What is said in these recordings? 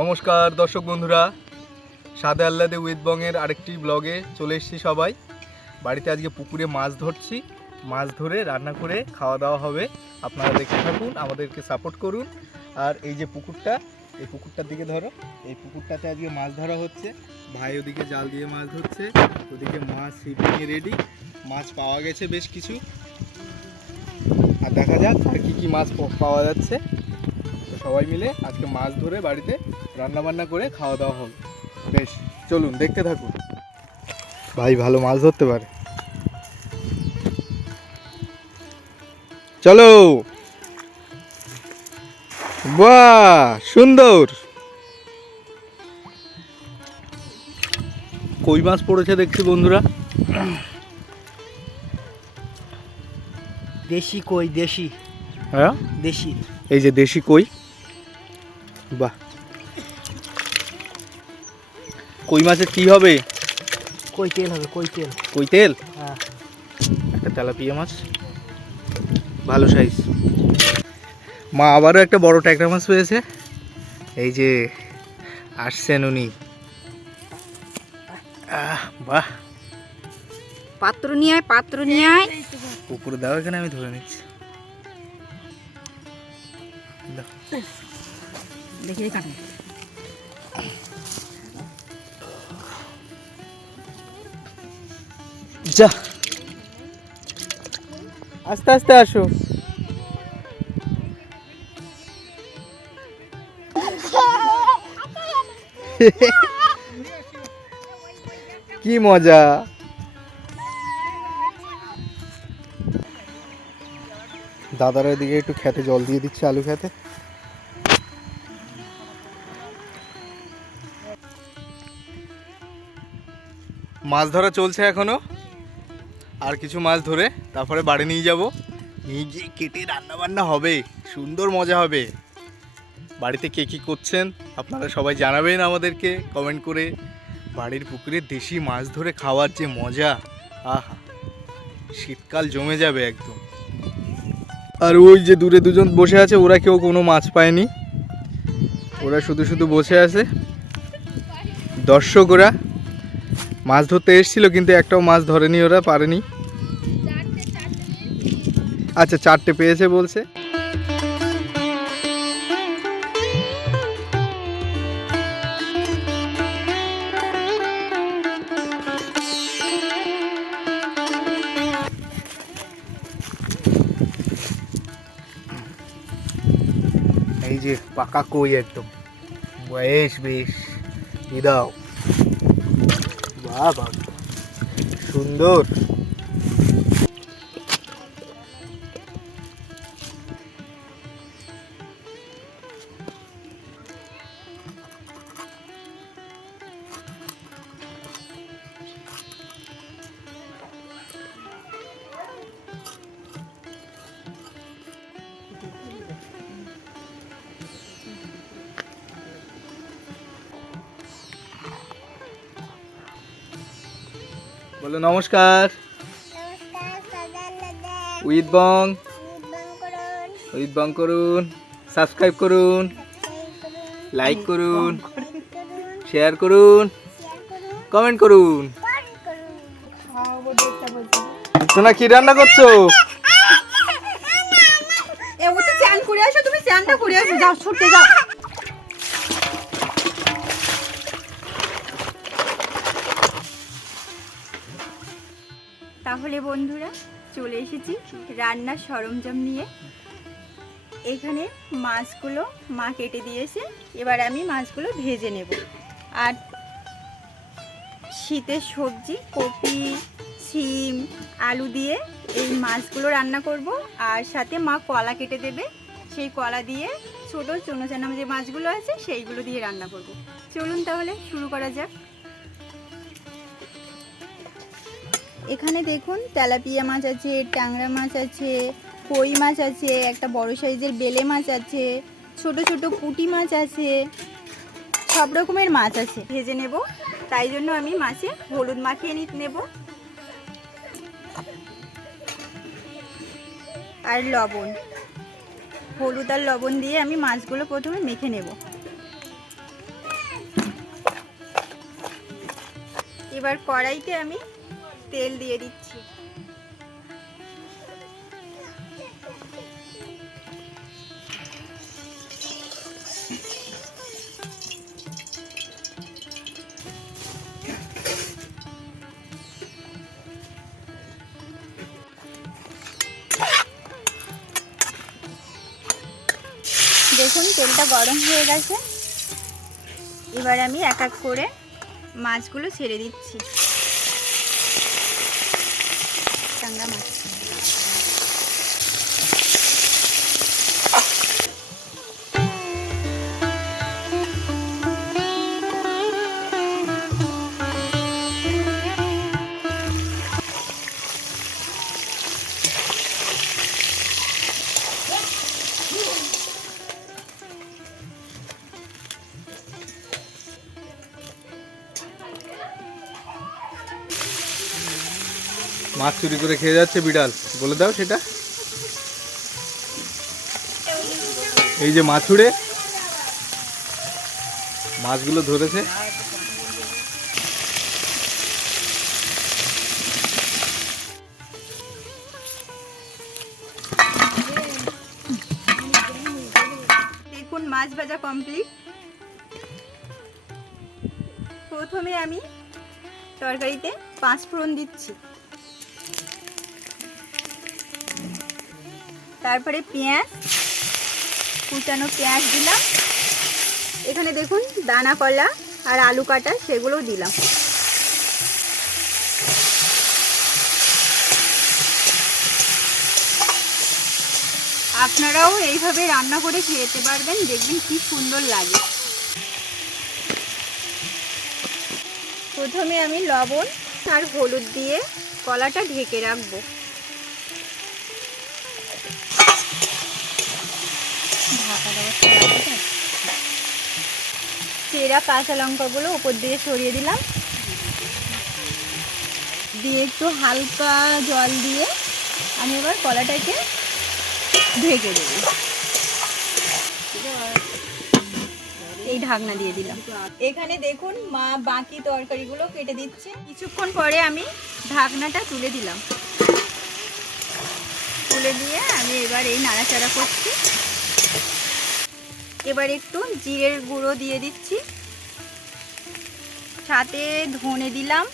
নমস্কার দর্শক বন্ধুরা, সাদে আহ্লাদে উইথ বংয়ের আরেকটি ব্লগে চলে এসেছি। সবাই বাড়িতে আজকে পুকুরে মাছ ধরছি। মাছ ধরে রান্না করে খাওয়া দাওয়া হবে। আপনারা দেখতে থাকুন, আমাদেরকে সাপোর্ট করুন। আর এই যে পুকুরটা, এই পুকুরটার দিকে ধরো, এই পুকুরটাতে আজকে মাছ ধরা হচ্ছে। ভাই ওদিকে জাল দিয়ে মাছ ধরছে, ওদিকে মাছ ছিপ নিয়ে রেডি। মাছ পাওয়া গেছে বেশ কিছু, আর দেখা যাক আর কি মাছ পাওয়া যাচ্ছে। সবাই মিলে আজকে মাছ ধরে বাড়িতে রান্না বান্না করে খাওয়া দাওয়া হবে। বেশ, চলুন দেখতে থাকুন। ভাই ভালো মাছ ধরতে পারে, চলো। বাহ, সুন্দর কই মাছ পড়েছে দেখছি বন্ধুরা। দেশি কই, দেশি। হ্যাঁ, দেশি। এই যে দেশি কই। বাহ, কই মাছের কি হবে? কই তেল হবে, কই তেল। কই তেল। হ্যাঁ, একটা তেলাপিয়া মাছ, ভালো সাইজ। মা আবারও একটা বড় ট্যাংরা মাছ পেয়েছে। এই যে আসছেন উনি। বাহ, পাত্র নিয়ে আয়, পাত্র নিয়ে আয়। পুকুরে দাও, এখানে আমি ধরে নিচ্ছি। দেখি কাটে। যা, আস্তে আস্তে আসো। কি মজা। দাদার এদিকে একটু খেতে জল দিয়ে দিচ্ছে, আলু খেতে। মাছ ধরা চলছে এখনো। আর কিছু মাছ ধরে তারপরে বাড়ি নিয়ে যাব, নিয়ে গিয়ে কেটে রান্না বান্না হবে। সুন্দর মজা হবে। বাড়িতে কে কী করছেন আপনারা সবাই জানাবেন আমাদেরকে কমেন্ট করে। বাড়ির পুকুরে দেশি মাছ ধরে খাওয়ার যে মজা, আহা, শীতকাল জমে যাবে একদম। আর ওই যে দূরে দুজন বসে আছে, ওরা কেউ কোনো মাছ পায়নি, ওরা শুধু শুধু বসে আছে। দর্শক ওরা মাছ ধরতে এসেছিল, কিন্তু একটাও মাছ ধরেনি, ওরা পারেনি। আচ্ছা, 4টে পেয়েছে বলছে। এই যে পাকা কই একদম, বেশ বেশ, দাও। বাহ বাহ, সুন্দর। বলো নমস্কার। উইথ বং, উইথ বং করুন, সাবস্ক্রাইব করুন, লাইক করুন, শেয়ার করুন, কমেন্ট করুন। তোমরা কি রান্না করছো? ও তো চান করে আসো, তুমি চানটা করে আসো, যাও ছুটতে যাও। তাহলে বন্ধুরা চলে এসেছি রান্নার সরঞ্জাম নিয়ে। এখানে মাছগুলো মা কেটে দিয়েছে, এবার আমি মাছগুলো ভেজে নেব। আর শীতের সবজি কপি, শিম, আলু দিয়ে এই মাছগুলো রান্না করব। আর সাথে মা কলা কেটে দেবে, সেই কলা দিয়ে ছোটো চুনোচানা যে মাছগুলো আছে সেইগুলো দিয়ে রান্না করব। চলুন তাহলে শুরু করা যাক। এখানে দেখুন তেলাপিয়া মাছ আছে, ট্যাংরা মাছ আছে, কই মাছ আছে, একটা বড় সাইজের বেলে মাছ আছে, ছোট ছোট পুঁটি মাছ আছে, সব রকমের মাছ আছে। ভেজে নেব, তাই জন্য আমি মাছে হলুদ মাখিয়ে নেব আর লবণ। হলুদ আর লবণ দিয়ে আমি মাছগুলো প্রথমে মেখে নেব। এবার কড়াইতে আমি তেল দিয়ে দিচ্ছি। দেখুন তেলটা গরম হয়ে গেছে। এবার আমি এক এক করে মাছগুলো ছেড়ে দিচ্ছি। ট্যাংরা মাছ। মাছ চুরি করে খেয়ে যাচ্ছে বিড়াল, বলে দাও সেটা। এই যে মাছুড়ে মাছগুলো ধরেছে। দেখুন মাছ ভাজা কমপ্লিট। প্রথমে আমি তরকারিতে 5 ফোড়ন দিচ্ছি, তারপরে পেঁয়াজ, কুচানো পেঁয়াজ দিলাম। এখানে দেখুন দানা কলা আর আলু কাটা সেগুলোও দিলাম। আপনারাও এইভাবে রান্না করে খেতে পারবেন, দেখবেন কি সুন্দর লাগে। প্রথমে আমি লবণ আর হলুদ দিয়ে কলাটা ঢেকে রাখবো। চেরা কাঁচা লঙ্কাগুলো উপর দিয়ে ছড়িয়ে দিলাম, দিয়ে একটু হালকা জল দিয়ে আমি এবার কলাটাকে ঢেকে দেব। এই ঢাকনা দিয়ে দিলাম। এখানে দেখুন মা বাকি তরকারিগুলো কেটে দিচ্ছে। কিছুক্ষণ পরে আমি ঢাকনাটা তুলে দিলাম। তুলে দিয়ে আমি এবার এই নাড়াচাড়া করছি। এবার একটু জিরের গুঁড়ো দিয়ে দিচ্ছি, সাথে ধনে দিলাম।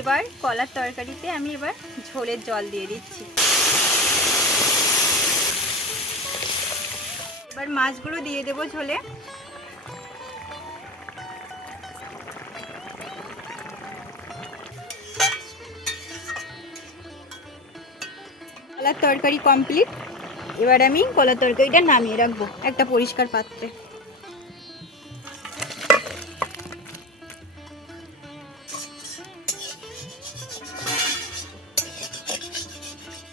এবার কলার তরকারিতে আমি এবার ঝোলের জল দিয়ে দিচ্ছি। এবার মাছগুলো দিয়ে দেবো ঝোলে। কলার তরকারি কমপ্লিট। এবার আমি কলার তরকারিটা নামিয়ে রাখবো একটা পরিষ্কার পাত্রে।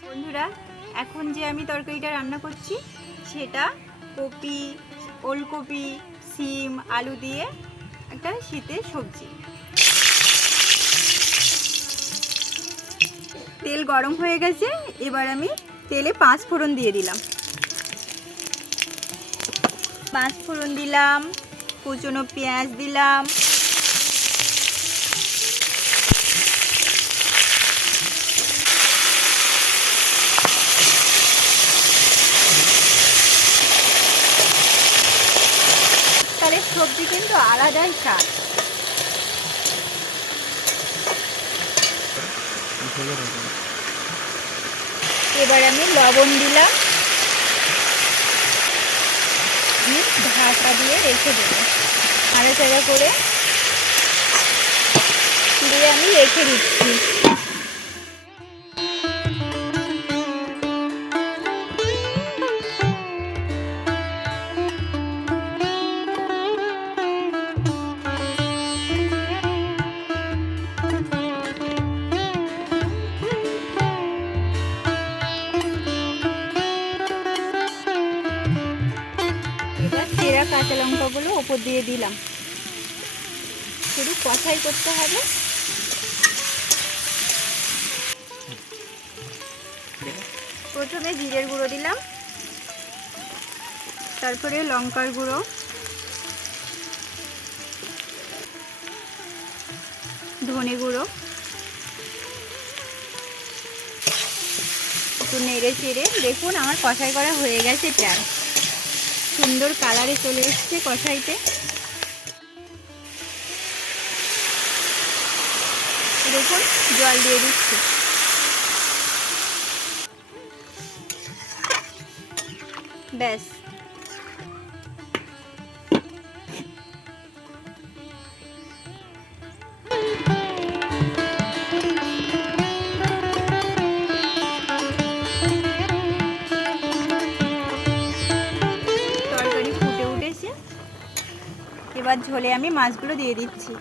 বন্ধুরা, এখন যে আমি তরকারিটা রান্না করছি সেটা কপি, ওলকপি, সিম, আলু দিয়ে একটা শীতের সবজি। তেল গরম হয়ে গেছে। এবার আমি তেলে 5 ফোড়ন দিয়ে দিলাম। 5 ফোড়ন দিলাম, কুচনো পেঁয়াজ দিলাম, তাহলে সবজি কিন্তু আলাদাই স্বাদ। এবার আমি লবণ দিলাম, আমি ঢাকা দিয়ে রেখে দেবো। নাড়াচাড়া করে দিয়ে আমি রেখে দিচ্ছি। এবার চেরা কাঁচা লঙ্কাগুলো উপর দিয়ে দিলাম। শুধু কষাই করতে হবে। প্রথমে জিরের গুঁড়ো দিলাম, তারপরে লঙ্কার গুঁড়ো, ধনে গুঁড়ো, একটু নেড়ে চেড়ে দেখুন আমার কষাই করা হয়ে গেছে প্রায়, সুন্দর কালারে চলে এসছে কষাইতে। দেখুন জল দিয়ে দিচ্ছি। ব্যাস, তরকারি ফুটে উঠেছে, এবার ঝোলে আমি মাছগুলো দিয়ে দিচ্ছি।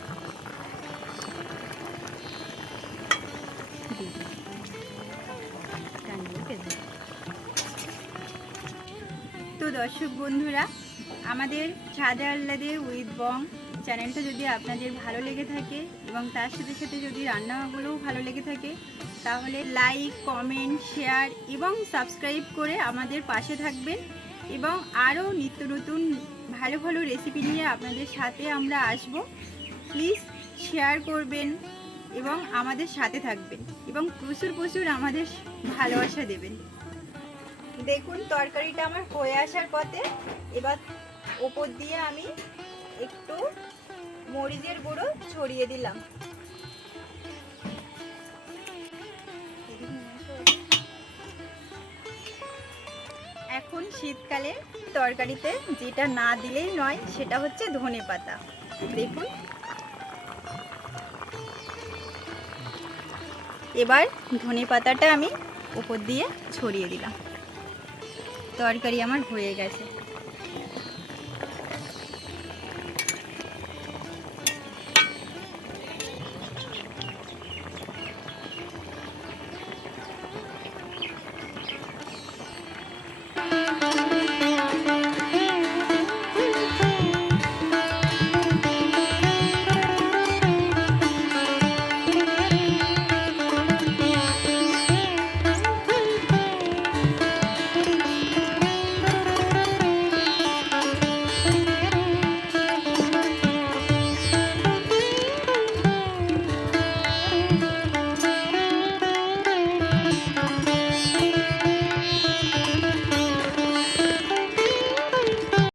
তো দর্শক বন্ধুরা, আমাদের ছাদে আহ্লাদে উইথ বং চ্যানেলটা যদি আপনাদের ভালো লেগে থাকে এবং তার সাথে সাথে যদি রান্নাগুলোও ভালো লেগে থাকে, তাহলে লাইক, কমেন্ট, শেয়ার এবং সাবস্ক্রাইব করে আমাদের পাশে থাকবেন। এবং আরও নিত্য নতুন ভালো ভালো রেসিপি নিয়ে আপনাদের সাথে আমরা আসব। প্লিজ শেয়ার করবেন এবং আমাদের সাথে থাকবেন এবং প্রচুর প্রচুর আমাদের ভালোবাসা দেবেন। দেখুন তরকারিটা আমার হয়ে আসার পথে, এবার ওপর দিয়ে আমি একটু মরিচের গুঁড়ো ছড়িয়ে দিলাম। এখন শীতকালে তরকারিতে যেটা না দিলেই নয় সেটা হচ্ছে ধনেপাতা। দেখুন এবার ধনেপাতাটা আমি উপর দিয়ে ছড়িয়ে দিলাম। তরকারি আমার হয়ে গেছে।